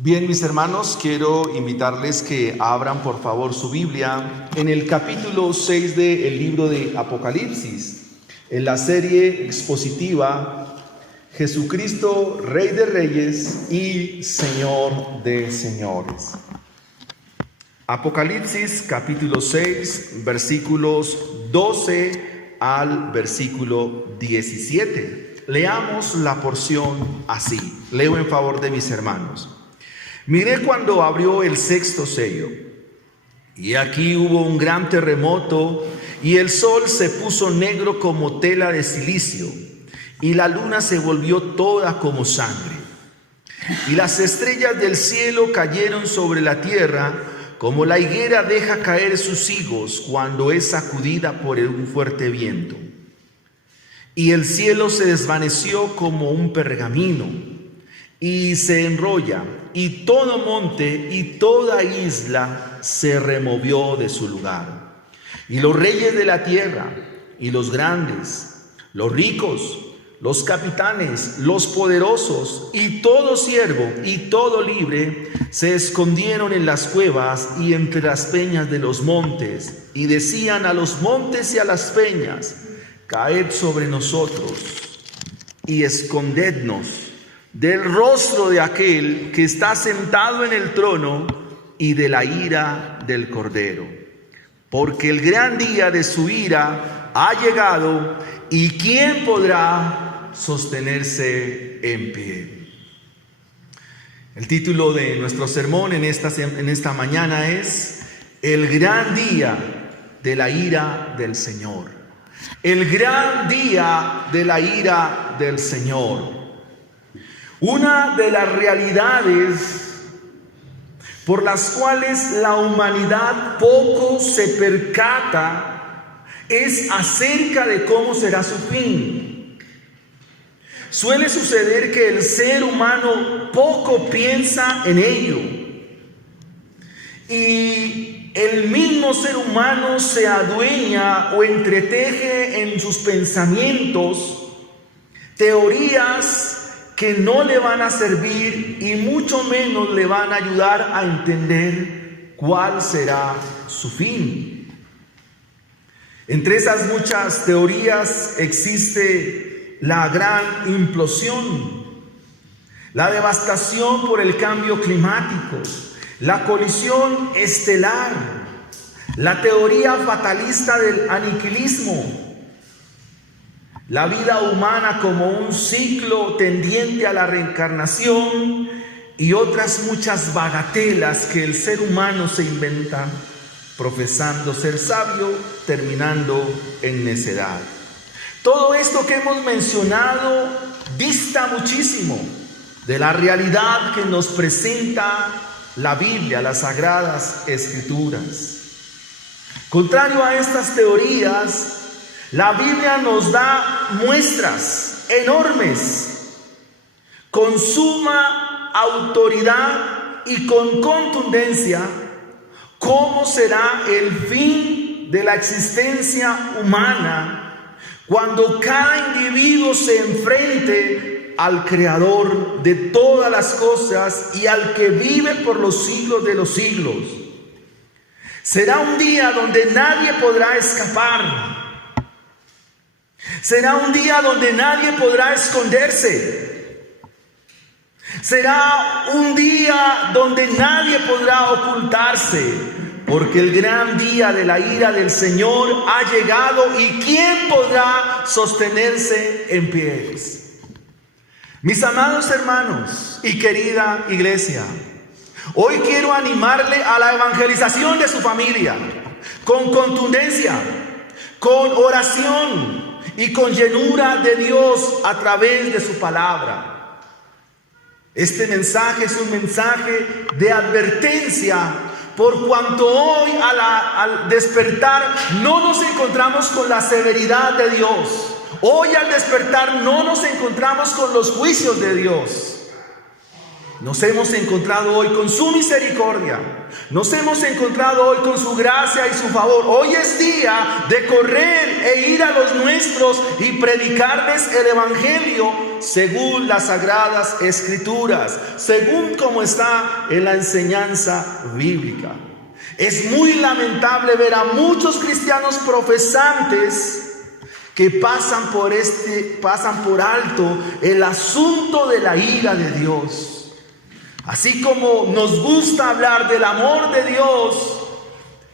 Bien, mis hermanos, quiero invitarles que abran por favor su Biblia en el capítulo 6 del libro de Apocalipsis, en la serie expositiva Jesucristo, Rey de Reyes y Señor de Señores. Apocalipsis capítulo 6, versículos 12 al versículo 17. Leamos la porción así. Leo en favor de mis hermanos. Miré cuando abrió el sexto sello, y aquí hubo un gran terremoto, y el sol se puso negro como tela de silicio, y la luna se volvió toda como sangre. Y las estrellas del cielo cayeron sobre la tierra, como la higuera deja caer sus higos cuando es sacudida por un fuerte viento. Y el cielo se desvaneció como un pergamino, y se enrolla, y todo monte y toda isla se removió de su lugar. Y los reyes de la tierra, y los grandes, los ricos, los capitanes, los poderosos, y todo siervo y todo libre, se escondieron en las cuevas y entre las peñas de los montes, y decían a los montes y a las peñas: caed sobre nosotros y escondednos del rostro de aquel que está sentado en el trono y de la ira del Cordero, porque el gran día de su ira ha llegado, y ¿quién podrá sostenerse en pie? El título de nuestro sermón en esta mañana es El gran día de la ira del Señor. El gran día de la ira del Señor. Una de las realidades por las cuales la humanidad poco se percata es acerca de cómo será su fin. Suele suceder que el ser humano poco piensa en ello, y el mismo ser humano se adueña o entreteje en sus pensamientos teorías que no le van a servir y mucho menos le van a ayudar a entender cuál será su fin. Entre esas muchas teorías existe la gran implosión, la devastación por el cambio climático, la colisión estelar, la teoría fatalista del aniquilismo, la vida humana como un ciclo tendiente a la reencarnación y otras muchas bagatelas que el ser humano se inventa, profesando ser sabio, terminando en necedad. Todo esto que hemos mencionado dista muchísimo de la realidad que nos presenta la Biblia, las Sagradas Escrituras. Contrario a estas teorías, la Biblia nos da muestras enormes, con suma autoridad y con contundencia, cómo será el fin de la existencia humana cuando cada individuo se enfrente al Creador de todas las cosas y al que vive por los siglos de los siglos. Será un día donde nadie podrá escapar. Será un día donde nadie podrá esconderse. Será un día donde nadie podrá ocultarse, porque el gran día de la ira del Señor ha llegado, y ¿quién podrá sostenerse en pie? Mis amados hermanos y querida iglesia, hoy quiero animarle a la evangelización de su familia, con contundencia, con oración y con llenura de Dios a través de su palabra. Este mensaje es un mensaje de advertencia, por cuanto hoy al despertar no nos encontramos con la severidad de Dios. Hoy al despertar no nos encontramos con los juicios de Dios. Nos hemos encontrado hoy con su misericordia. Nos hemos encontrado hoy con su gracia y su favor. Hoy es día de correr e ir a los nuestros y predicarles el evangelio según las Sagradas Escrituras, según como está en la enseñanza bíblica. Es muy lamentable ver a muchos cristianos profesantes que pasan por alto el asunto de la ira de Dios. Así como nos gusta hablar del amor de Dios,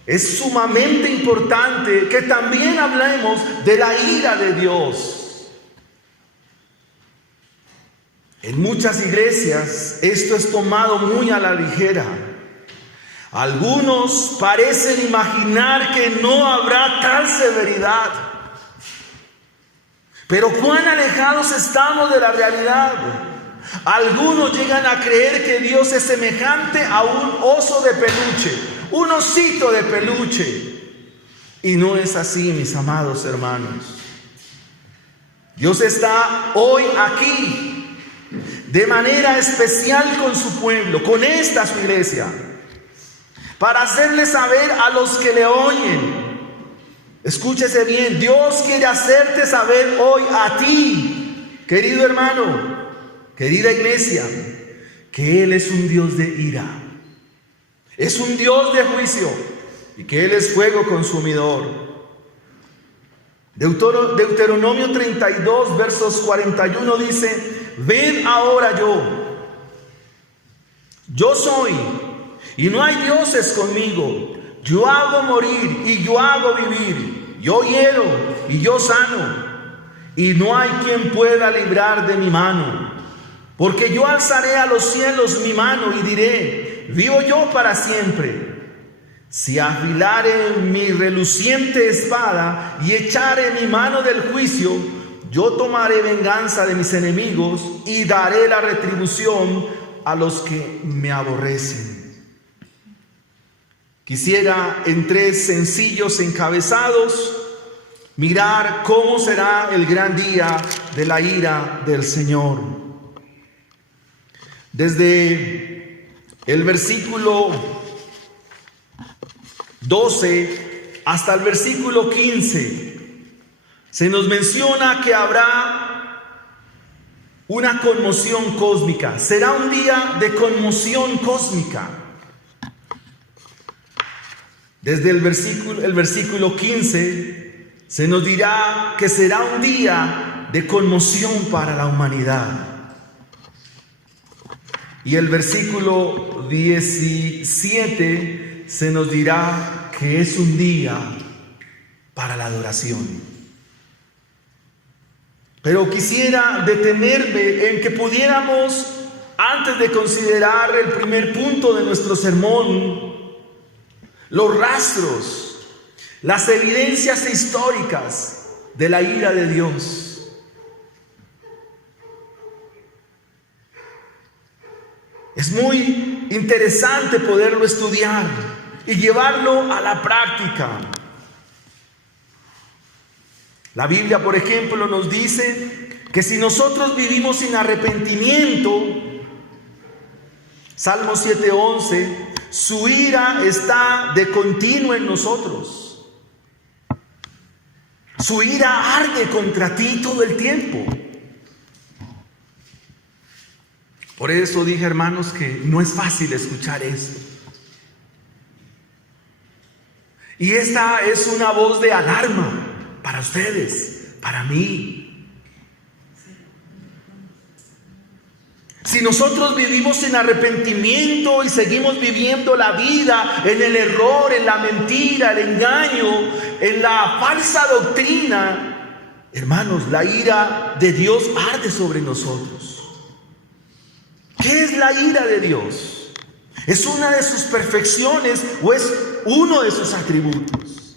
es sumamente importante que también hablemos de la ira de Dios. En muchas iglesias esto es tomado muy a la ligera. Algunos parecen imaginar que no habrá tal severidad. Pero cuán alejados estamos de la realidad. Algunos llegan a creer que Dios es semejante a un oso de peluche, un osito de peluche. Y no es así, mis amados hermanos. Dios está hoy aquí de manera especial con su pueblo, con esta su iglesia, para hacerle saber a los que le oyen. Escúchese bien, Dios quiere hacerte saber hoy a ti, querido hermano, querida iglesia, que Él es un Dios de ira, es un Dios de juicio y que Él es fuego consumidor. Deuteronomio 32, versos 41 dice: ved ahora yo soy y no hay dioses conmigo. Yo hago morir y yo hago vivir. Yo hiero y yo sano. Y no hay quien pueda librar de mi mano. Porque yo alzaré a los cielos mi mano y diré: vivo yo para siempre. Si afilare mi reluciente espada y echare mi mano del juicio, yo tomaré venganza de mis enemigos y daré la retribución a los que me aborrecen. Quisiera en 3 sencillos encabezados mirar cómo será el gran día de la ira del Señor. Desde el versículo 12 hasta el versículo 15 se nos menciona que habrá una conmoción cósmica. Será un día de conmoción cósmica. Desde el versículo 15 se nos dirá que será un día de conmoción para la humanidad. Y el versículo 17 se nos dirá que es un día para la adoración. Pero quisiera detenerme en que pudiéramos, antes de considerar el primer punto de nuestro sermón, los rastros, las evidencias históricas de la ira de Dios. Es muy interesante poderlo estudiar y llevarlo a la práctica. La Biblia, por ejemplo, nos dice que si nosotros vivimos sin arrepentimiento, Salmo 7:11, su ira está de continuo en nosotros. Su ira arde contra ti todo el tiempo. Por eso dije, hermanos, que no es fácil escuchar esto. Y esta es una voz de alarma para ustedes, para mí. Si nosotros vivimos sin arrepentimiento y seguimos viviendo la vida en el error, en la mentira, el engaño, en la falsa doctrina, hermanos, la ira de Dios arde sobre nosotros. ¿Qué es la ira de Dios? ¿Es una de sus perfecciones o es uno de sus atributos?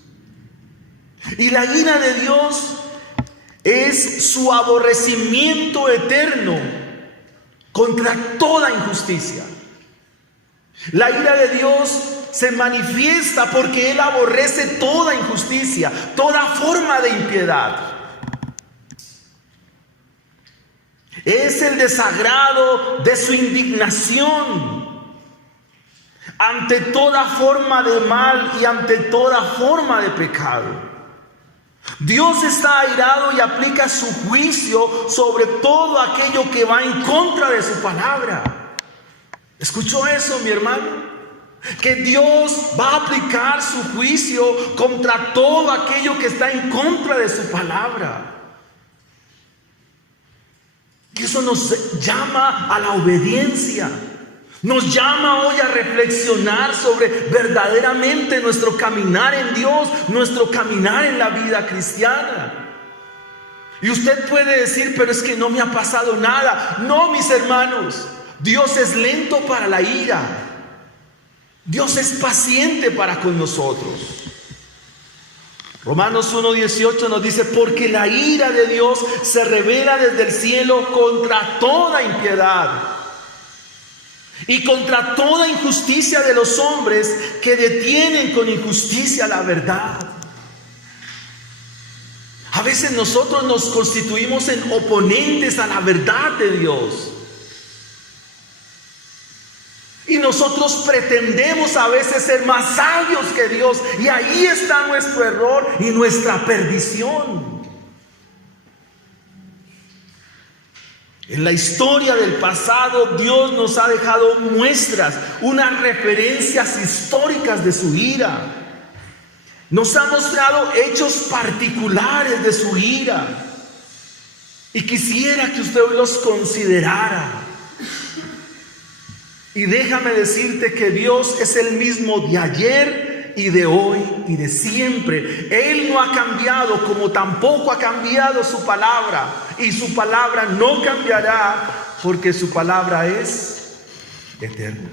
Y la ira de Dios es su aborrecimiento eterno contra toda injusticia. La ira de Dios se manifiesta porque Él aborrece toda injusticia, toda forma de impiedad. Es el desagrado de su indignación ante toda forma de mal y ante toda forma de pecado. Dios está airado y aplica su juicio sobre todo aquello que va en contra de su palabra. ¿Escuchó eso, mi hermano? Que Dios va a aplicar su juicio contra todo aquello que está en contra de su palabra. Y eso nos llama a la obediencia. Nos llama hoy a reflexionar sobre verdaderamente nuestro caminar en Dios, nuestro caminar en la vida cristiana. Y usted puede decir, pero es que no me ha pasado nada. No, mis hermanos, Dios es lento para la ira. Dios es paciente para con nosotros. Romanos 1:18 nos dice, porque la ira de Dios se revela desde el cielo contra toda impiedad y contra toda injusticia de los hombres que detienen con injusticia la verdad. A veces nosotros nos constituimos en oponentes a la verdad de Dios. Y nosotros pretendemos a veces ser más sabios que Dios. Y ahí está nuestro error y nuestra perdición. En la historia del pasado, Dios nos ha dejado muestras, unas referencias históricas de su ira. Nos ha mostrado hechos particulares de su ira. Y quisiera que usted los considerara. Y déjame decirte que Dios es el mismo de ayer y de hoy y de siempre. Él no ha cambiado, como tampoco ha cambiado su palabra. Y su palabra no cambiará, porque su palabra es eterna.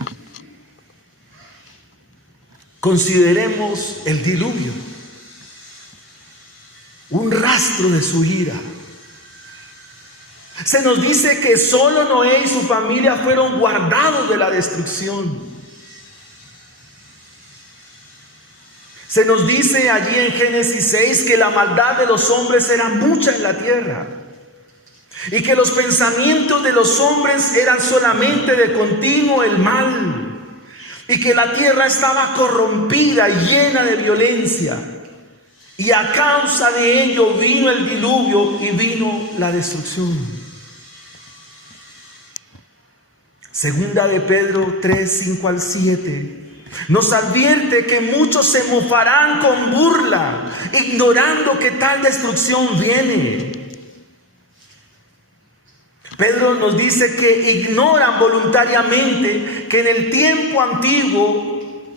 Consideremos el diluvio, un rastro de su ira. Se nos dice que solo Noé y su familia fueron guardados de la destrucción. Se nos dice allí en Génesis 6 que la maldad de los hombres era mucha en la tierra y que los pensamientos de los hombres eran solamente de continuo el mal y que la tierra estaba corrompida y llena de violencia. Y a causa de ello vino el diluvio y vino la destrucción. Segunda de Pedro 3, 5 al 7 nos advierte que muchos se mofarán con burla, ignorando que tal destrucción viene. Pedro nos dice que ignoran voluntariamente que en el tiempo antiguo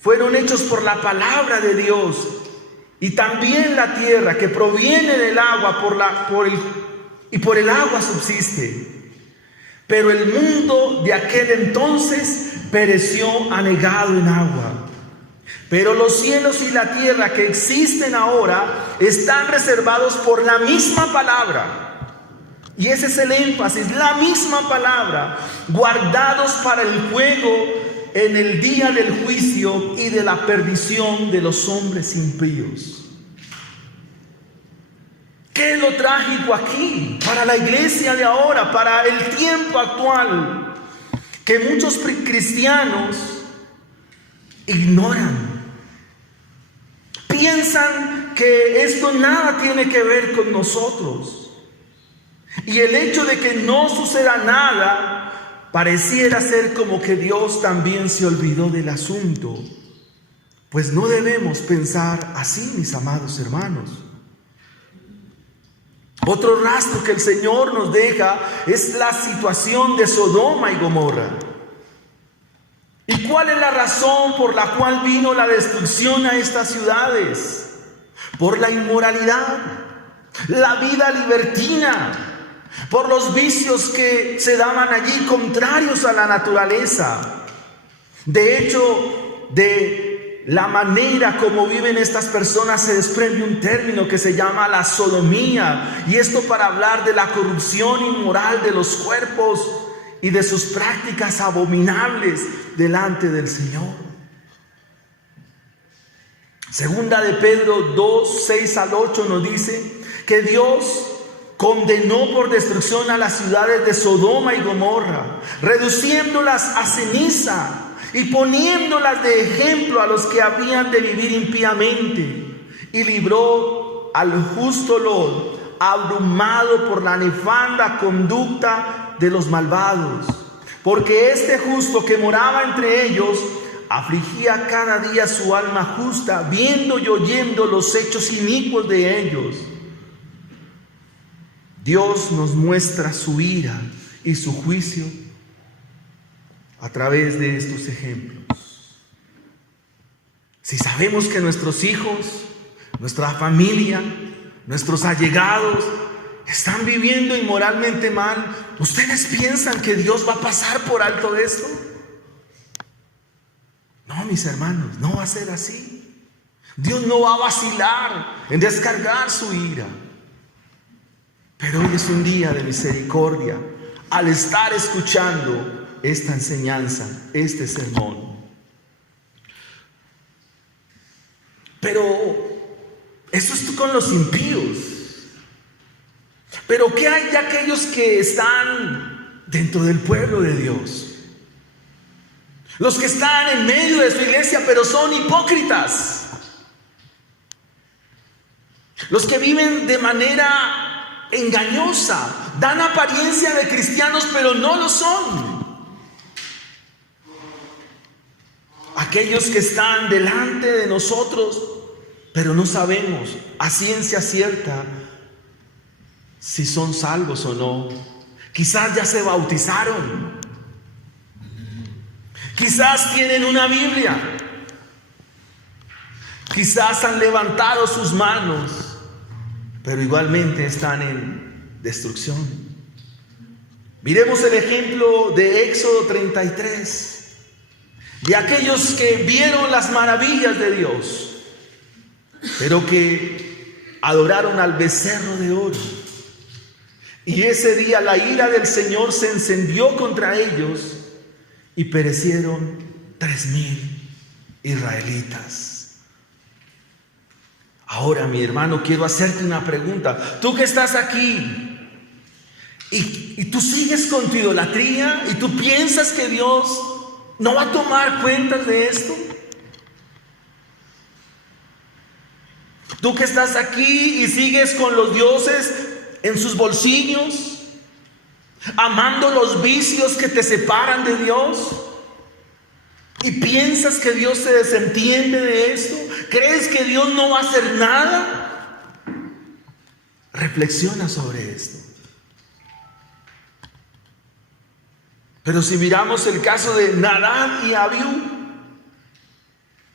fueron hechos por la palabra de Dios. Y también la tierra que proviene del agua por el agua subsiste. Pero el mundo de aquel entonces pereció anegado en agua. Pero los cielos y la tierra que existen ahora están reservados por la misma palabra. Y ese es el énfasis, la misma palabra, guardados para el fuego en el día del juicio y de la perdición de los hombres impíos. ¿Qué es lo trágico aquí para la iglesia de ahora, para el tiempo actual? Que muchos cristianos ignoran. Piensan que esto nada tiene que ver con nosotros. Y el hecho de que no suceda nada pareciera ser como que Dios también se olvidó del asunto. Pues no debemos pensar así, mis amados hermanos. Otro rastro que el Señor nos deja es la situación de Sodoma y Gomorra. ¿Y cuál es la razón por la cual vino la destrucción a estas ciudades? Por la inmoralidad, la vida libertina, por los vicios que se daban allí contrarios a la naturaleza. De hecho, de la manera como viven estas personas se desprende un término que se llama la sodomía, y esto para hablar de la corrupción inmoral de los cuerpos y de sus prácticas abominables delante del Señor. Segunda de Pedro 2, 6 al 8 nos dice que Dios condenó por destrucción a las ciudades de Sodoma y Gomorra, reduciéndolas a ceniza y poniéndolas de ejemplo a los que habían de vivir impíamente, y libró al justo Lot, abrumado por la nefanda conducta de los malvados, porque este justo que moraba entre ellos afligía cada día su alma justa, viendo y oyendo los hechos inicuos de ellos. Dios nos muestra su ira y su juicio a través de estos ejemplos. Si sabemos que nuestros hijos, nuestra familia, nuestros allegados están viviendo inmoralmente mal, ¿ustedes piensan que Dios va a pasar por alto esto? No, mis hermanos, no va a ser así. Dios no va a vacilar en descargar su ira. Pero hoy es un día de misericordia al estar escuchando esta enseñanza, este sermón. Pero eso es con los impíos. Pero ¿qué hay de aquellos que están dentro del pueblo de Dios? Los que están en medio de su iglesia, pero son hipócritas. Los que viven de manera engañosa, dan apariencia de cristianos, pero no lo son. Aquellos que están delante de nosotros, pero no sabemos a ciencia cierta si son salvos o no. Quizás ya se bautizaron, quizás tienen una Biblia, quizás han levantado sus manos, pero igualmente están en destrucción. Miremos el ejemplo de Éxodo 33, de aquellos que vieron las maravillas de Dios, pero que adoraron al becerro de oro. Y ese día la ira del Señor se encendió contra ellos y perecieron 3,000 israelitas. Ahora, mi hermano, quiero hacerte una pregunta. Tú que estás aquí y tú sigues con tu idolatría y tú piensas que Dios no va a tomar cuentas de esto. Tú que estás aquí y sigues con los dioses en sus bolsillos, amando los vicios que te separan de Dios, y piensas que Dios se desentiende de esto, crees que Dios no va a hacer nada. Reflexiona sobre esto. Pero si miramos el caso de Nadab y Abiú,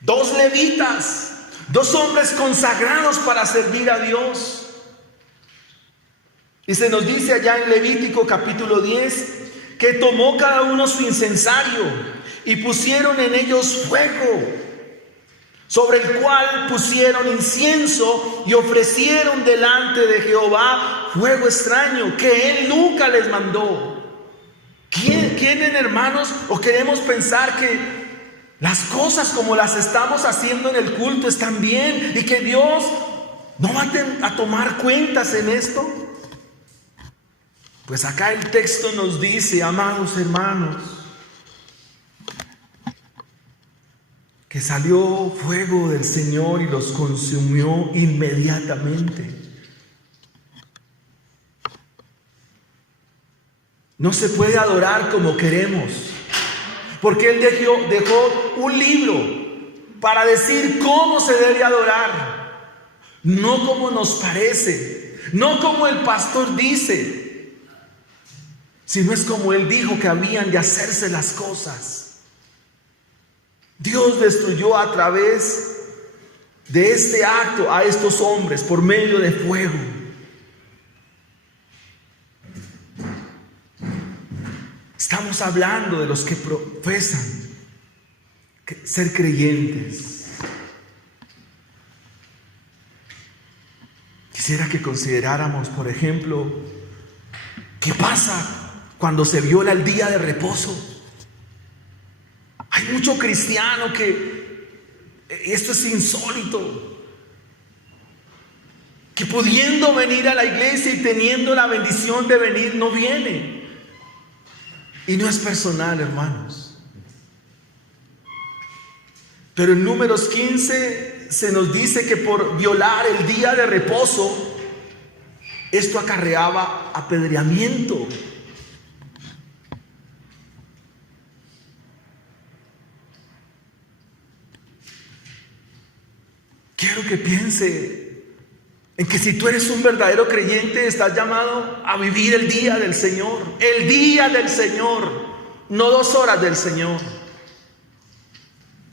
2 levitas, 2 hombres consagrados para servir a Dios. Y se nos dice allá en Levítico capítulo 10 que tomó cada uno su incensario y pusieron en ellos fuego, sobre el cual pusieron incienso y ofrecieron delante de Jehová fuego extraño que él nunca les mandó. ¿Quieren, hermanos, o queremos pensar que las cosas como las estamos haciendo en el culto están bien y que Dios no va a tomar cuentas en esto? Pues acá el texto nos dice, amados hermanos, que salió fuego del Señor y los consumió inmediatamente. No se puede adorar como queremos, porque Él dejó un libro para decir cómo se debe adorar, no como nos parece, no como el pastor dice, sino es como Él dijo que habían de hacerse las cosas. Dios destruyó a través de este acto a estos hombres por medio de fuego. Estamos hablando de los que profesan ser creyentes. Quisiera que consideráramos, por ejemplo, ¿qué pasa cuando se viola el día de reposo? Hay mucho cristiano que esto es insólito, que pudiendo venir a la iglesia y teniendo la bendición de venir, no viene. Y no es personal, hermanos. Pero en Números 15 se nos dice que por violar el día de reposo, esto acarreaba apedreamiento. Quiero que piense en que si tú eres un verdadero creyente, estás llamado a vivir el día del Señor. El día del Señor, no 2 horas del Señor,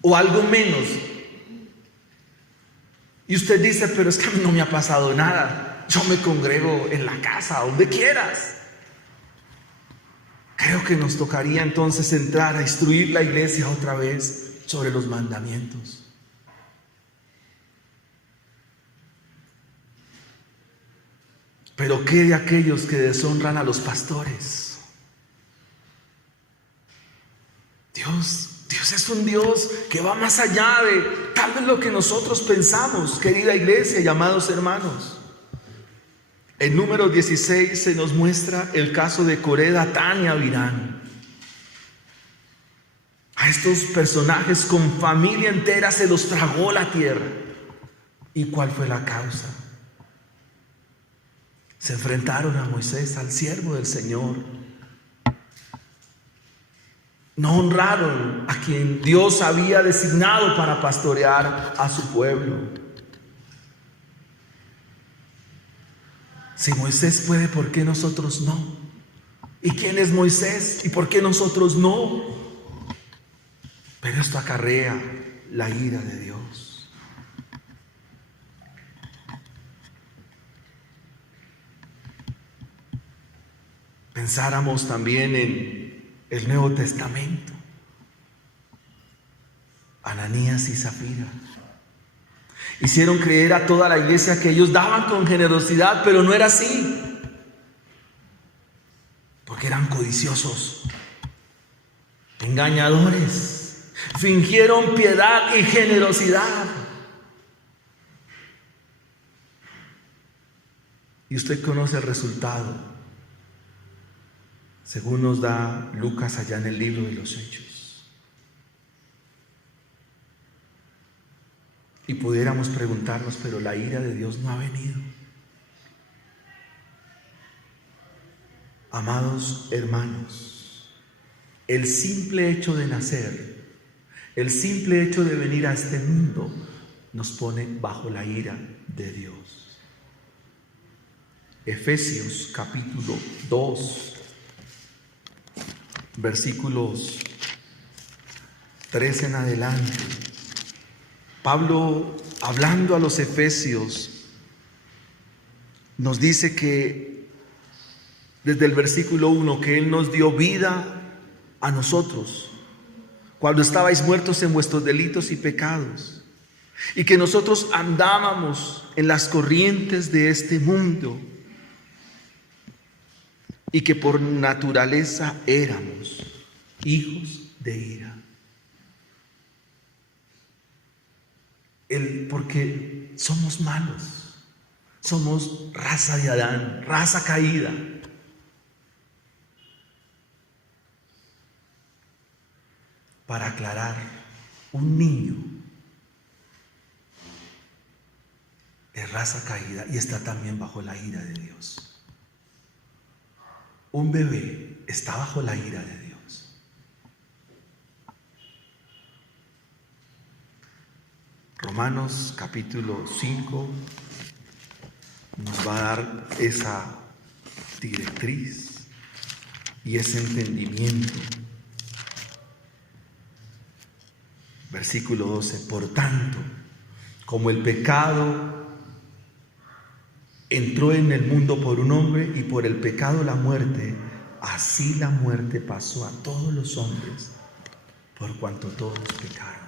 o algo menos. Y usted dice, pero es que a mí no me ha pasado nada. Yo me congrego en la casa, donde quieras. Creo que nos tocaría entonces entrar a instruir la iglesia otra vez sobre los mandamientos. Pero ¿qué de aquellos que deshonran a los pastores? Dios es un Dios que va más allá de tal vez lo que nosotros pensamos, querida iglesia y amados hermanos. En Números 16 se nos muestra el caso de Coré, Datán y Abirán. A estos personajes con familia entera se los tragó la tierra. ¿Y cuál fue la causa? Se enfrentaron a Moisés, al siervo del Señor. No honraron a quien Dios había designado para pastorear a su pueblo. Si Moisés puede, ¿por qué nosotros no? ¿Y quién es Moisés? ¿Y por qué nosotros no? Pero esto acarrea la ira de Dios. Pensáramos también en el Nuevo Testamento. Ananías y Zafira hicieron creer a toda la iglesia que ellos daban con generosidad, pero no era así, porque eran codiciosos, engañadores, fingieron piedad y generosidad. Y usted conoce el resultado, según nos da Lucas allá en el libro de los Hechos. Y pudiéramos preguntarnos, pero la ira de Dios no ha venido. Amados hermanos, el simple hecho de nacer, el simple hecho de venir a este mundo, nos pone bajo la ira de Dios. Efesios capítulo 2. Versículos 3 en adelante. Pablo, hablando a los efesios, nos dice que desde el versículo 1 que Él nos dio vida a nosotros cuando estabais muertos en vuestros delitos y pecados, y que nosotros andábamos en las corrientes de este mundo, y que por naturaleza éramos hijos de ira. Porque somos malos, somos raza de Adán, raza caída. Para aclarar, un niño es raza caída y está también bajo la ira de Dios. Un bebé está bajo la ira de Dios. Romanos capítulo 5 nos va a dar esa directriz y ese entendimiento. Versículo 12. Por tanto, como el pecado entró en el mundo por un hombre y por el pecado la muerte, así la muerte pasó a todos los hombres, por cuanto todos pecaron.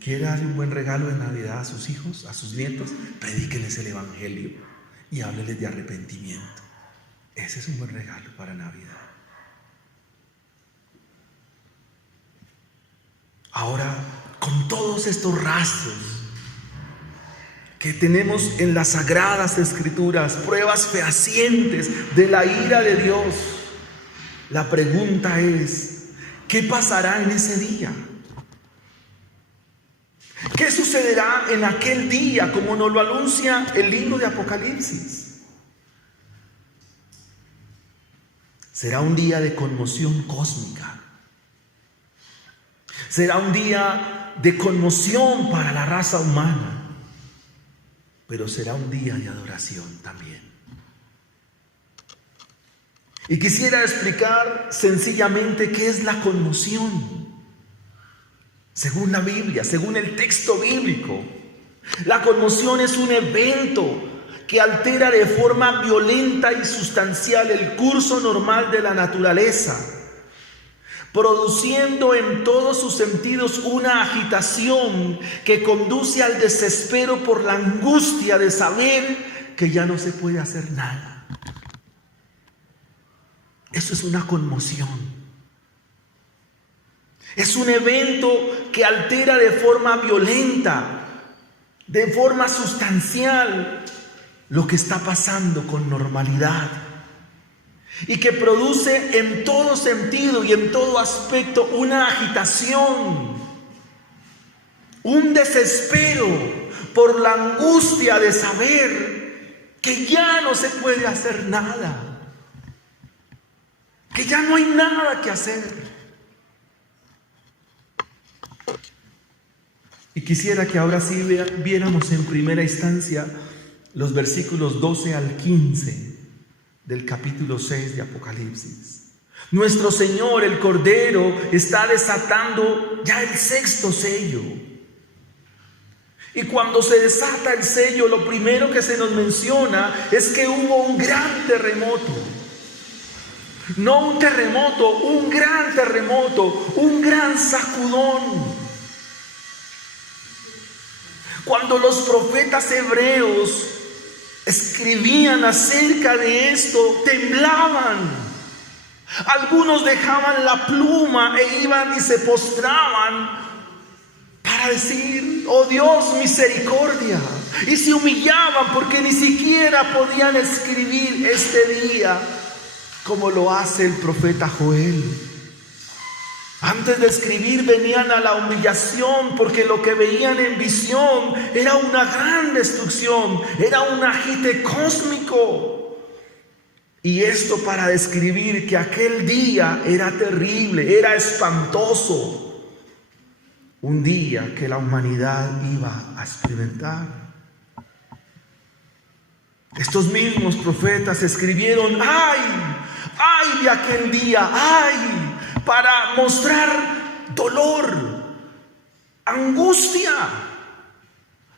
¿Quiere darle un buen regalo de Navidad a sus hijos, a sus nietos? Predíqueles el Evangelio y hábleles de arrepentimiento. Ese es un buen regalo para Navidad. Ahora, con todos estos rastros que tenemos en las Sagradas Escrituras, pruebas fehacientes de la ira de Dios, la pregunta es, ¿qué pasará en ese día? ¿Qué sucederá en aquel día, como nos lo anuncia el libro de Apocalipsis? Será un día de conmoción cósmica. Será un día de conmoción para la raza humana, pero será un día de adoración también. Y quisiera explicar sencillamente qué es la conmoción. Según la Biblia, según el texto bíblico, la conmoción es un evento que altera de forma violenta y sustancial el curso normal de la naturaleza, produciendo en todos sus sentidos una agitación que conduce al desespero por la angustia de saber que ya no se puede hacer nada. Eso es una conmoción. Es un evento que altera de forma violenta, de forma sustancial, lo que está pasando con normalidad. Y que produce en todo sentido y en todo aspecto una agitación, un desespero por la angustia de saber que ya no se puede hacer nada, que ya no hay nada que hacer. Y quisiera que ahora sí viéramos en primera instancia los versículos 12 al 15 del capítulo 6 de Apocalipsis. Nuestro Señor, el Cordero, está desatando ya el sexto sello. Y cuando se desata el sello, lo primero que se nos menciona es que hubo un gran terremoto. No un terremoto, un gran terremoto, un gran sacudón. Cuando los profetas hebreos escribían acerca de esto, temblaban. Algunos dejaban la pluma e iban y se postraban para decir: oh Dios, misericordia. Y se humillaban porque ni siquiera podían escribir este día como lo hace el profeta Joel. Antes de escribir venían a la humillación, porque lo que veían en visión era una gran destrucción, era un agite cósmico. Y esto para describir que aquel día era terrible, era espantoso. Un día que la humanidad iba a experimentar. Estos mismos profetas escribieron: ¡ay! ¡Ay de aquel día! ¡Ay! Para mostrar dolor, angustia,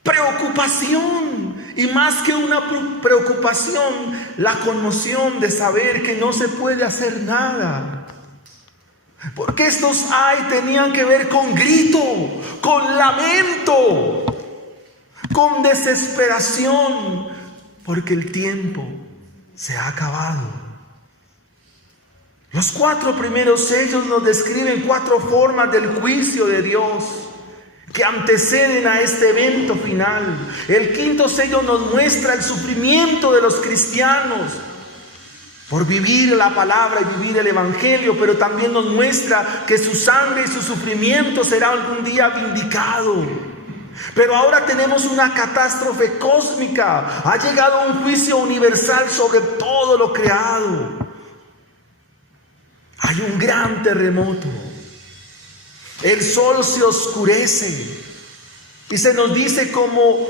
preocupación, y más que una preocupación, la conmoción de saber que no se puede hacer nada. Porque estos ay tenían que ver con grito, con lamento, con desesperación, porque el tiempo se ha acabado. Los 4 primeros sellos nos describen 4 formas del juicio de Dios que anteceden a este evento final. El 5.º sello nos muestra el sufrimiento de los cristianos por vivir la palabra y vivir el evangelio, pero también nos muestra que su sangre y su sufrimiento será algún día vindicado. Pero ahora tenemos una catástrofe cósmica. Ha llegado un juicio universal sobre todo lo creado. Hay un gran terremoto. El sol se oscurece y se nos dice como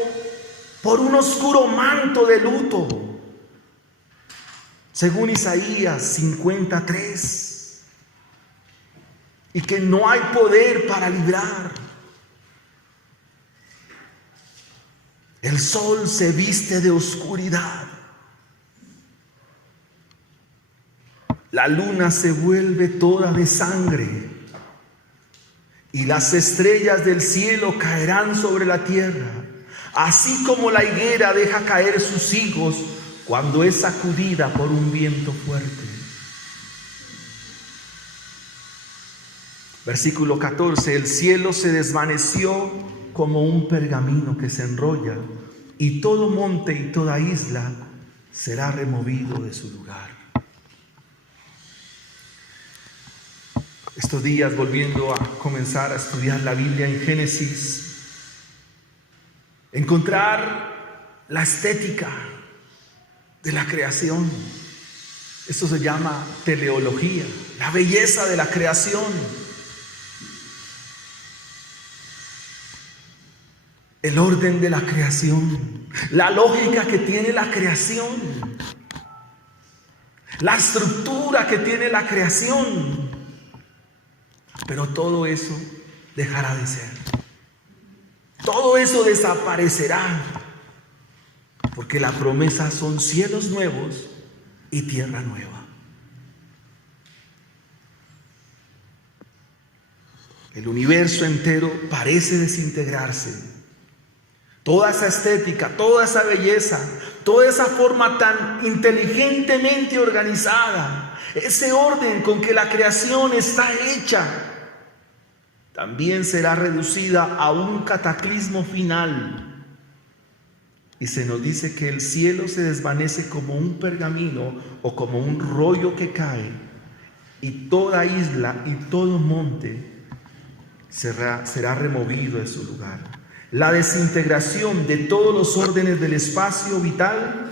por un oscuro manto de luto, según Isaías 53, y que no hay poder para librar. El sol se viste de oscuridad. La luna se vuelve toda de sangre y las estrellas del cielo caerán sobre la tierra, así como la higuera deja caer sus higos cuando es sacudida por un viento fuerte. Versículo 14: el cielo se desvaneció como un pergamino que se enrolla, y todo monte y toda isla será removido de su lugar. Estos días, volviendo a comenzar a estudiar la Biblia en Génesis, encontrar la estética de la creación. Esto se llama teleología, la belleza de la creación. El orden de la creación, la lógica que tiene la creación, la estructura que tiene la creación. Pero todo eso dejará de ser. Todo eso desaparecerá. Porque la promesa son cielos nuevos y tierra nueva. El universo entero parece desintegrarse. Toda esa estética, toda esa belleza, toda esa forma tan inteligentemente organizada, ese orden con que la creación está hecha, también será reducida a un cataclismo final. Y se nos dice que el cielo se desvanece como un pergamino o como un rollo que cae, y toda isla y todo monte será removido de su lugar. La desintegración de todos los órdenes del espacio vital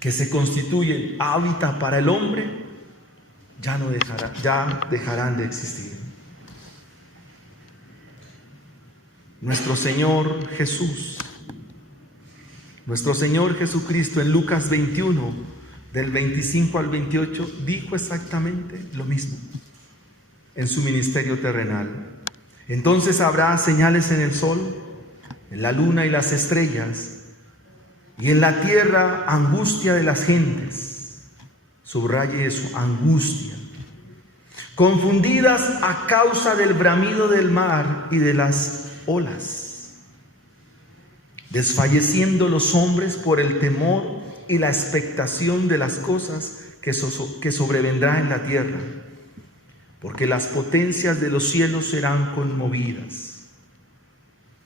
que se constituyen hábitat para el hombre ya dejarán de existir. Nuestro Señor Jesucristo en Lucas 21, del 25 al 28, dijo exactamente lo mismo en su ministerio terrenal. Entonces habrá señales en el sol, en la luna y las estrellas, y en la tierra angustia de las gentes. Subraye eso, angustia. Confundidas a causa del bramido del mar y de las olas. Desfalleciendo los hombres por el temor y la expectación de las cosas que sobrevendrá en la tierra. Porque las potencias de los cielos serán conmovidas.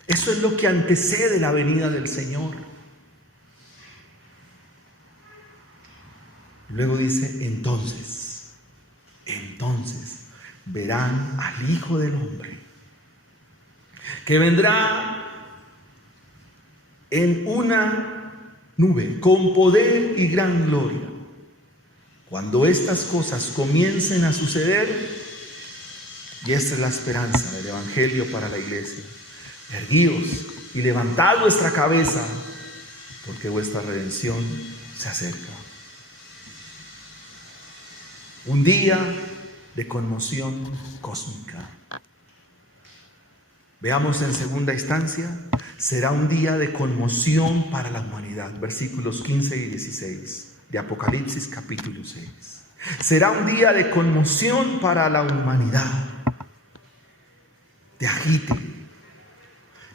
Eso es lo que antecede la venida del Señor. Luego dice, entonces verán al Hijo del Hombre, que vendrá en una nube con poder y gran gloria. Cuando estas cosas comiencen a suceder, y esta es la esperanza del Evangelio para la iglesia, erguíos y levantad vuestra cabeza, porque vuestra redención se acerca. Un día de conmoción cósmica. Veamos en segunda instancia, será un día de conmoción para la humanidad. Versículos 15 y 16 de Apocalipsis capítulo 6. Será un día de conmoción para la humanidad, de agite.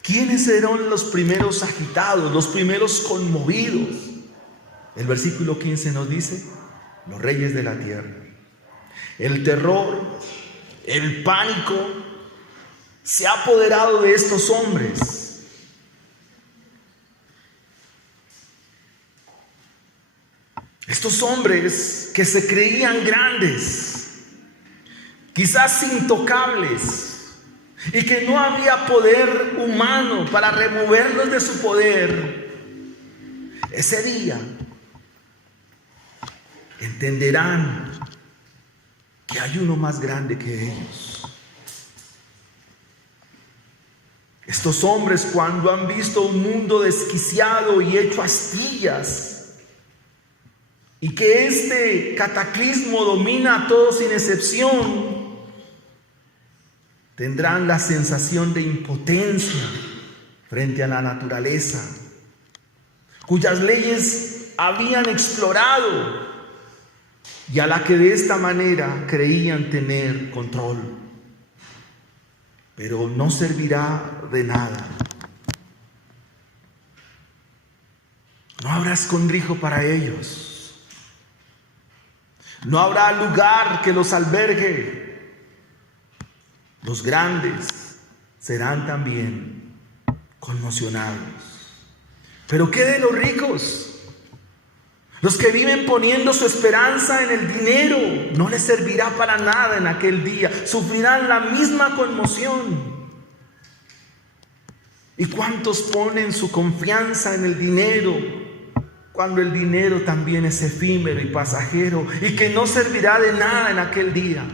¿Quiénes serán los primeros agitados, los primeros conmovidos? El versículo 15 nos dice, los reyes de la tierra. El terror, el pánico se ha apoderado de estos hombres. Estos hombres que se creían grandes, quizás intocables, y que no había poder humano para removerlos de su poder, ese día entenderán que hay uno más grande que ellos. Estos hombres, cuando han visto un mundo desquiciado y hecho astillas, y que este cataclismo domina a todos sin excepción, tendrán la sensación de impotencia frente a la naturaleza, cuyas leyes habían explorado y a la que de esta manera creían tener control. Pero no servirá de nada. No habrá escondrijo para ellos. No habrá lugar que los albergue. Los grandes serán también conmocionados. Pero ¿qué de los ricos? Los que viven poniendo su esperanza en el dinero, no les servirá para nada en aquel día. Sufrirán la misma conmoción. ¿Y cuántos ponen su confianza en el dinero, cuando el dinero también es efímero y pasajero y que no servirá de nada en aquel día?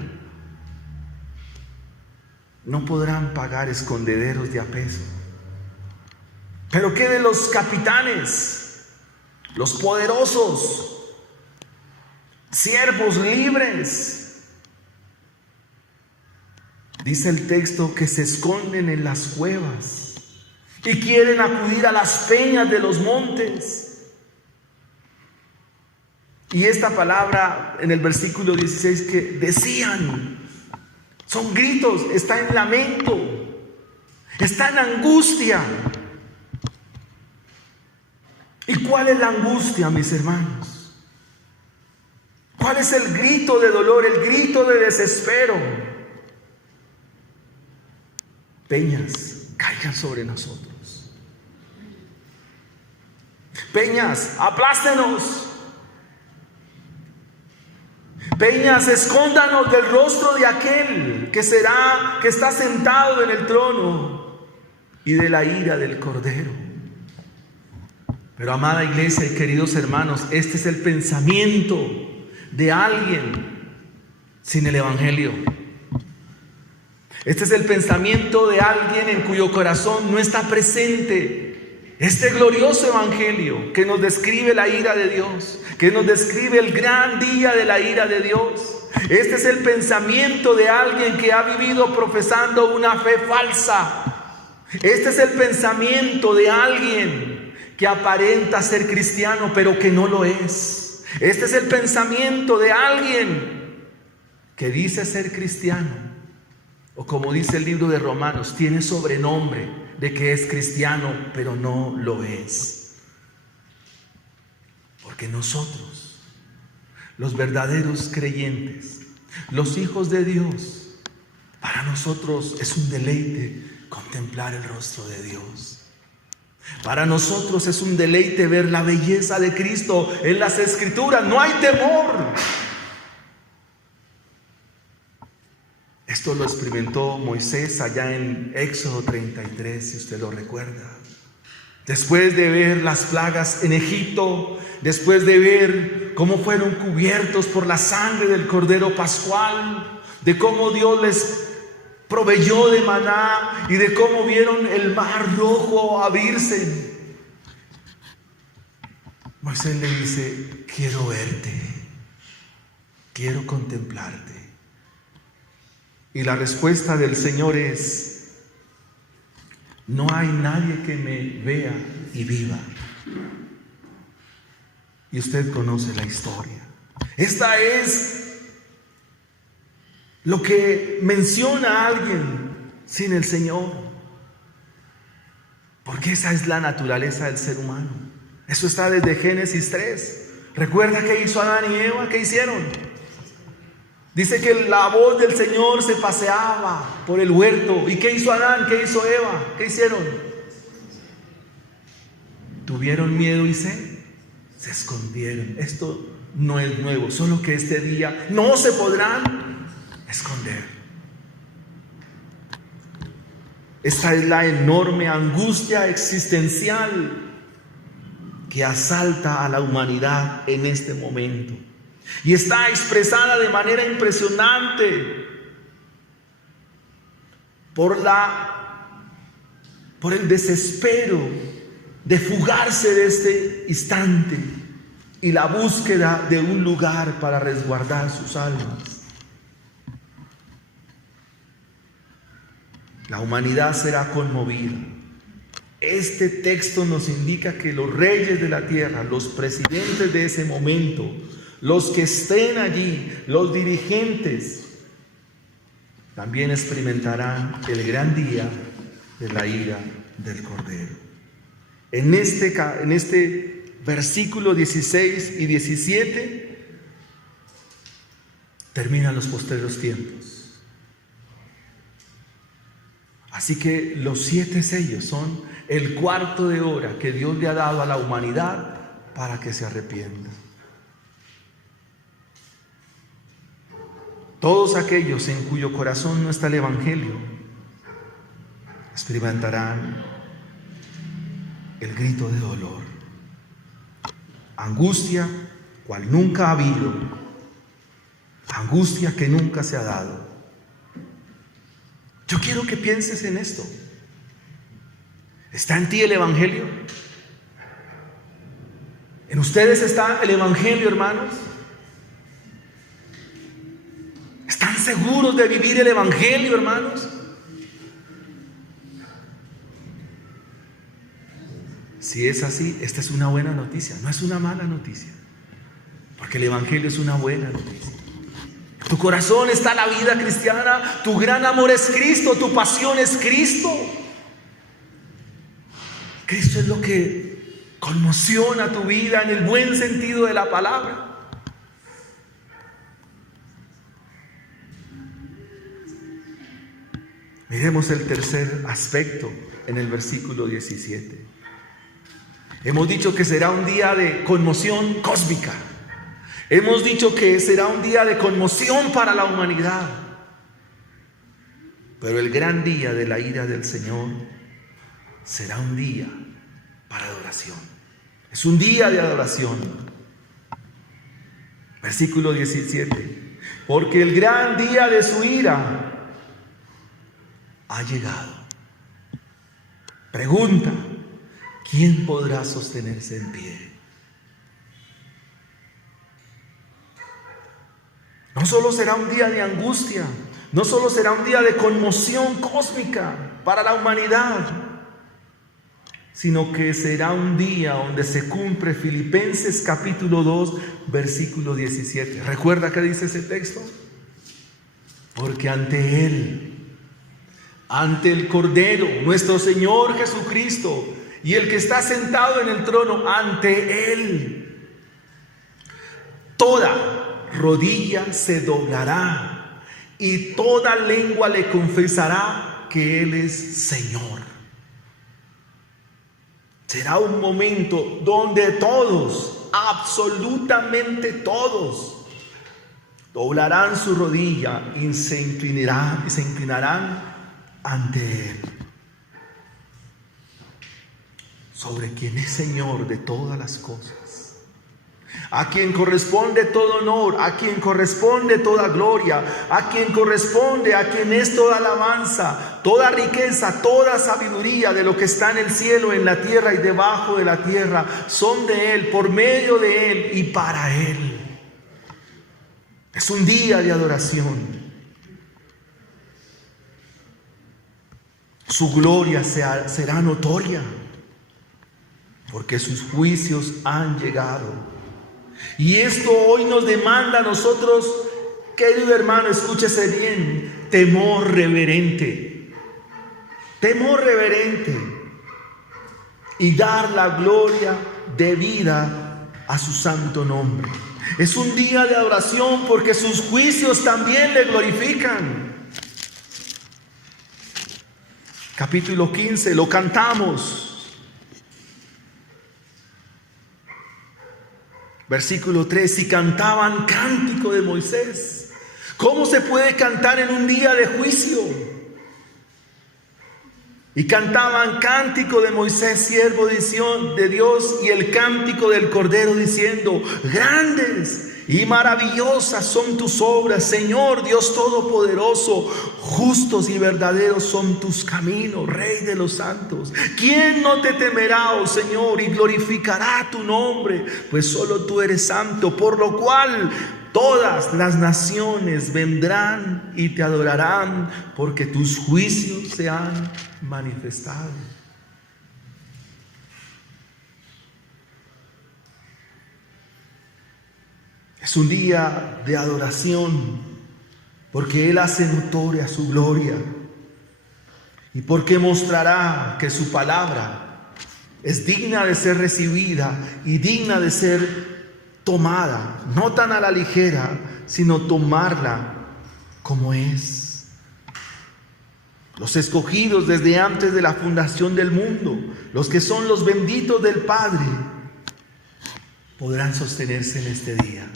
No podrán pagar escondederos de a peso. Pero ¿qué de los capitanes, los poderosos, siervos libres? Dice el texto que se esconden en las cuevas y quieren acudir a las peñas de los montes. Y esta palabra en el versículo 16 que decían, son gritos, está en lamento, está en angustia. ¿Y cuál es la angustia, mis hermanos? ¿Cuál es el grito de dolor, el grito de desespero? Peñas caigan sobre nosotros. Peñas, aplástenos. Peñas, escóndanos del rostro de aquel que está sentado en el trono y de la ira del Cordero. Pero amada iglesia y queridos hermanos, este es el pensamiento de alguien sin el Evangelio. Este es el pensamiento de alguien en cuyo corazón no está presente este glorioso Evangelio que nos describe la ira de Dios, que nos describe el gran día de la ira de Dios. Este es el pensamiento de alguien que ha vivido profesando una fe falsa. Este es el pensamiento de alguien que aparenta ser cristiano pero que no lo es. Este es el pensamiento de alguien que dice ser cristiano, o como dice el libro de Romanos, tiene sobrenombre de que es cristiano, pero no lo es. Porque nosotros, los verdaderos creyentes, los hijos de Dios, para nosotros es un deleite contemplar el rostro de Dios. Para nosotros es un deleite ver la belleza de Cristo en las Escrituras. No hay temor. Esto lo experimentó Moisés allá en Éxodo 33, si usted lo recuerda. Después de ver las plagas en Egipto, después de ver cómo fueron cubiertos por la sangre del Cordero Pascual, de cómo Dios les proveyó de maná y de cómo vieron el mar rojo abrirse, Moisés le dice: quiero verte, quiero contemplarte. Y la respuesta del Señor es: no hay nadie que me vea y viva. Y usted conoce la historia. Esta es lo que menciona alguien sin el Señor, porque esa es la naturaleza del ser humano. Eso está desde Génesis 3. ¿Recuerda qué hizo Adán y Eva? ¿Qué hicieron? Dice que la voz del Señor se paseaba por el huerto. ¿Y qué hizo Adán? ¿Qué hizo Eva? ¿Qué hicieron? Tuvieron miedo y se escondieron. Esto no es nuevo, solo que este día no se podrán esconder. Esta es la enorme angustia existencial que asalta a la humanidad en este momento. Y está expresada de manera impresionante por el desespero de fugarse de este instante y la búsqueda de un lugar para resguardar sus almas. La humanidad será conmovida. Este texto nos indica que los reyes de la tierra, los presidentes de ese momento, los que estén allí, los dirigentes, también experimentarán el gran día de la ira del Cordero. En este versículo 16 y 17 terminan los postreros tiempos. Así que los 7 sellos son el cuarto de hora que Dios le ha dado a la humanidad para que se arrepienta. Todos aquellos en cuyo corazón no está el Evangelio experimentarán el grito de dolor. Angustia cual nunca ha habido, angustia que nunca se ha dado. Yo quiero que pienses en esto. ¿Está en ti el Evangelio? ¿En ustedes está el Evangelio, hermanos? ¿Están seguros de vivir el Evangelio, hermanos? Si es así, esta es una buena noticia, no es una mala noticia, porque el Evangelio es una buena noticia. En tu corazón está la vida cristiana, tu gran amor es Cristo, tu pasión es Cristo. Cristo es lo que conmociona tu vida en el buen sentido de la palabra. Miremos el tercer aspecto en el versículo 17. Hemos dicho que será un día de conmoción cósmica. Hemos dicho que será un día de conmoción para la humanidad. Pero el gran día de la ira del Señor será un día para adoración. Es un día de adoración. Versículo 17. Porque el gran día de su ira ha llegado. Pregunta: ¿quién podrá sostenerse en pie? No solo será un día de angustia, no solo será un día de conmoción cósmica para la humanidad, sino que será un día donde se cumple Filipenses capítulo 2, versículo 17. ¿Recuerda qué dice ese texto? Porque ante Él, ante el Cordero, nuestro Señor Jesucristo, y el que está sentado en el trono, ante Él, toda rodilla se doblará y toda lengua le confesará que Él es Señor. Será un momento donde todos, absolutamente todos, doblarán su rodilla y se inclinarán ante Él, sobre quien es Señor de todas las cosas, a quien corresponde todo honor, a quien corresponde toda gloria, a quien corresponde, a quien es toda alabanza, toda riqueza, toda sabiduría de lo que está en el cielo, en la tierra y debajo de la tierra, son de Él, por medio de Él y para Él. Es un día de adoración. Su gloria será notoria, porque sus juicios han llegado. Y esto hoy nos demanda a nosotros, querido hermano, escúchese bien, temor reverente. Temor reverente. Y dar la gloria debida a su santo nombre. Es un día de adoración porque sus juicios también le glorifican. Capítulo 15, lo cantamos. Versículo 3, y cantaban cántico de Moisés. ¿Cómo se puede cantar en un día de juicio? Y cantaban cántico de Moisés, siervo de Dios, y el cántico del Cordero, diciendo: grandes y maravillosas son tus obras, Señor Dios Todopoderoso. Justos y verdaderos son tus caminos, Rey de los santos. ¿Quién no te temerá, oh Señor, y glorificará tu nombre? Pues solo tú eres santo, por lo cual todas las naciones vendrán y te adorarán, porque tus juicios se han manifestado. Es un día de adoración, porque Él hace notoria su gloria y porque mostrará que su palabra es digna de ser recibida y digna de ser tomada, no tan a la ligera, sino tomarla como es. Los escogidos desde antes de la fundación del mundo, los que son los benditos del Padre, podrán sostenerse en este día.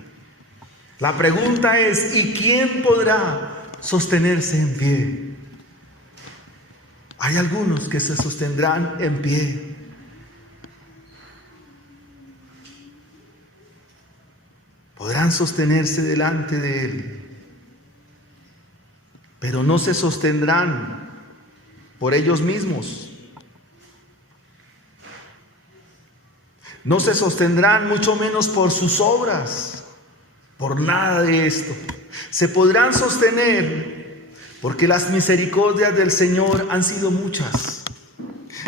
La pregunta es: ¿y quién podrá sostenerse en pie? Hay algunos que se sostendrán en pie, podrán sostenerse delante de Él, pero no se sostendrán por ellos mismos. No se sostendrán mucho menos por sus obras, por nada de esto. Se podrán sostener porque las misericordias del Señor han sido muchas.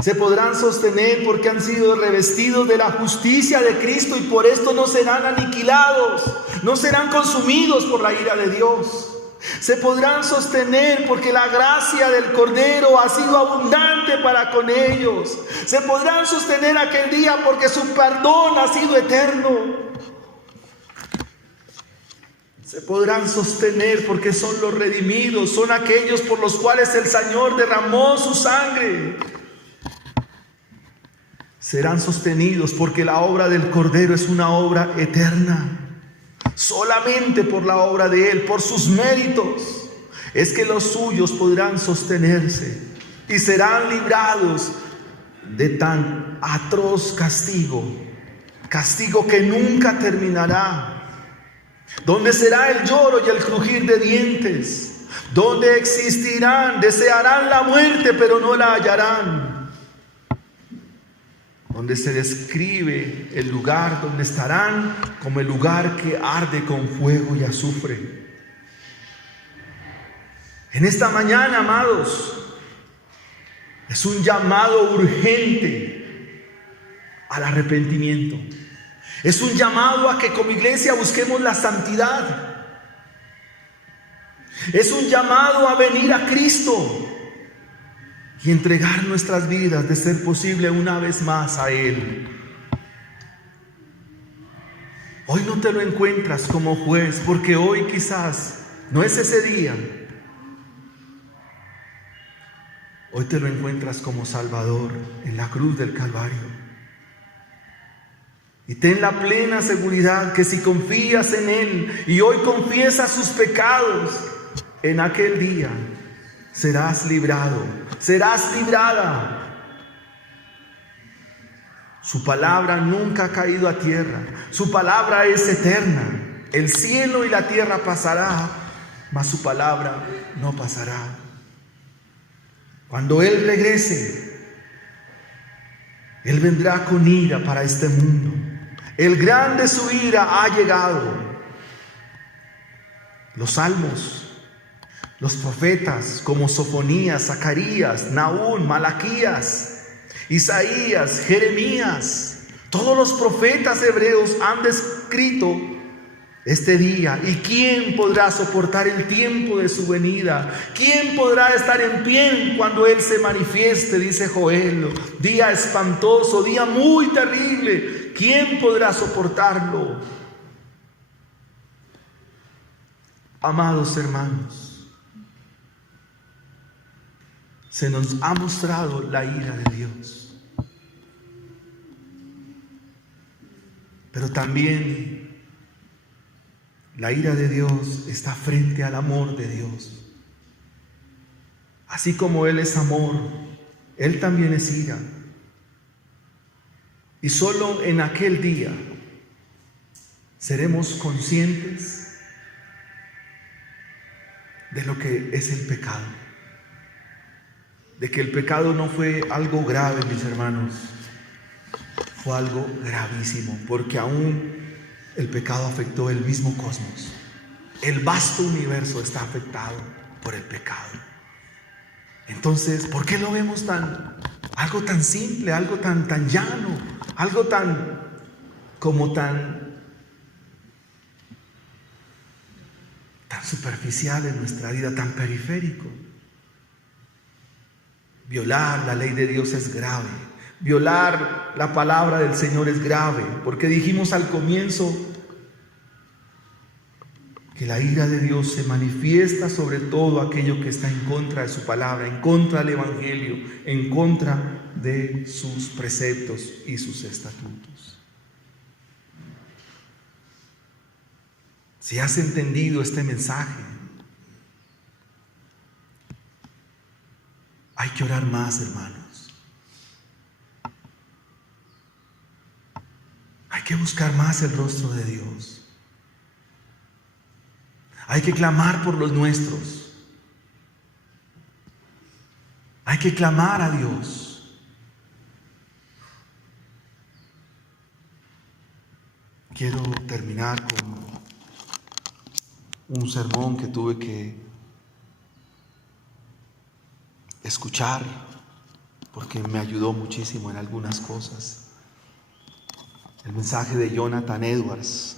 Se podrán sostener porque han sido revestidos de la justicia de Cristo y por esto no serán aniquilados, no serán consumidos por la ira de Dios. Se podrán sostener porque la gracia del Cordero ha sido abundante para con ellos. Se podrán sostener aquel día porque su perdón ha sido eterno. Se podrán sostener porque son los redimidos, son aquellos por los cuales el Señor derramó su sangre. Serán sostenidos porque la obra del Cordero es una obra eterna. Solamente por la obra de Él, por sus méritos, es que los suyos podrán sostenerse y serán librados de tan atroz castigo, castigo que nunca terminará, donde será el lloro y el crujir de dientes, donde existirán, desearán la muerte pero no la hallarán, donde se describe el lugar donde estarán como el lugar que arde con fuego y azufre. En esta mañana, amados, es un llamado urgente al arrepentimiento. Es un llamado a que como iglesia busquemos la santidad. Es un llamado a venir a Cristo y entregar nuestras vidas, de ser posible, una vez más a Él. Hoy no te lo encuentras como juez, porque hoy quizás no es ese día. Hoy te lo encuentras como Salvador en la cruz del Calvario. Y ten la plena seguridad que si confías en Él y hoy confiesas sus pecados, en aquel día serás librado, serás librada. Su palabra nunca ha caído a tierra. Su palabra es eterna. El cielo y la tierra pasará, mas su palabra no pasará. Cuando Él regrese, Él vendrá con ira para este mundo. El gran de su ira ha llegado. Los salmos, los profetas como Sofonías, Zacarías, Nahum, Malaquías, Isaías, Jeremías, todos los profetas hebreos han descrito este día. ¿Y quién podrá soportar el tiempo de su venida? ¿Quién podrá estar en pie cuando Él se manifieste? Dice Joel, día espantoso, día muy terrible. ¿Quién podrá soportarlo? Amados hermanos, se nos ha mostrado la ira de Dios, pero también la ira de Dios está frente al amor de Dios. Así como Él es amor, Él también es ira. Y solo en aquel día seremos conscientes de lo que es el pecado. De que el pecado no fue algo grave, mis hermanos, fue algo gravísimo, porque aún el pecado afectó el mismo cosmos. El vasto universo está afectado por el pecado. Entonces, ¿por qué lo vemos algo tan simple, algo tan llano, algo tan superficial en nuestra vida, tan periférico? Violar la ley de Dios es grave. Violar la palabra del Señor es grave, porque dijimos al comienzo que la ira de Dios se manifiesta sobre todo aquello que está en contra de su palabra, en contra del Evangelio, en contra de sus preceptos y sus estatutos. Si has entendido este mensaje, hay que orar más, hermanos. Hay que buscar más el rostro de Dios. Hay que clamar por los nuestros. Hay que clamar a Dios. Quiero terminar con un sermón que tuve que escuchar porque me ayudó muchísimo en algunas cosas. El mensaje de Jonathan Edwards,